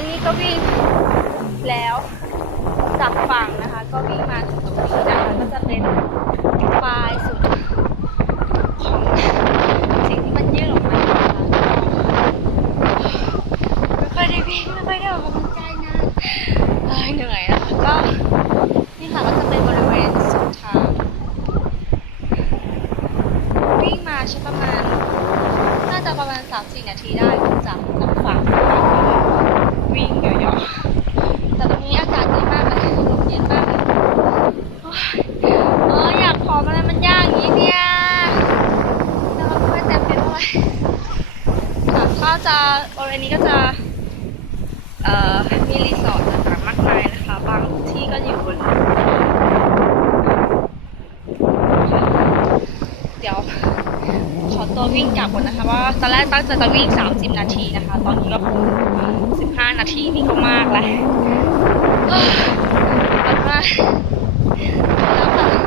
อันนี้ก็วิ่งแล้วจากฝั่งนะคะ ก็วิ่งมาถึงตรงนี้นะคะก็จะเป็นปลายสุดของสิ่งที่มันยื่นออกมาะคะไม่ค่อยได้วิ่งไม่ค่อยได้ออกกำลังกายนานเอ้ยเหนื่อยนะคะก็นี่ค่ะก็จะเป็นบริเวณสุดทางวิ่งมาใช้ประมาณน่าจะประมาณ 3-4 นาทีได้จากทางฝั่งวิ่งเหยาะๆแต่ตรงนี้อากาศดีมากเลยลมเย็นมากเลยโอ๊ยเอออยากผอมอะไรมันยากอย่างนี้เนี่ยแต่ว่าไม่เต็มเป็นเท่าไหร่ค่ะ ก็จะบริเวณนี้ก็จะมีรีสอร์ทต่างๆมากมายนะคะ บางที่ก็อยู่บนเดี๋ยวขอตัววิ่งกลับก่อนนะคะว่าตอนแรกตั้งใจจะวิ่ง 30 นาทีนะคะ ตอนนี้ก็15 นาทีนี่ก็มากแล้วเฮ้ยขอบคุ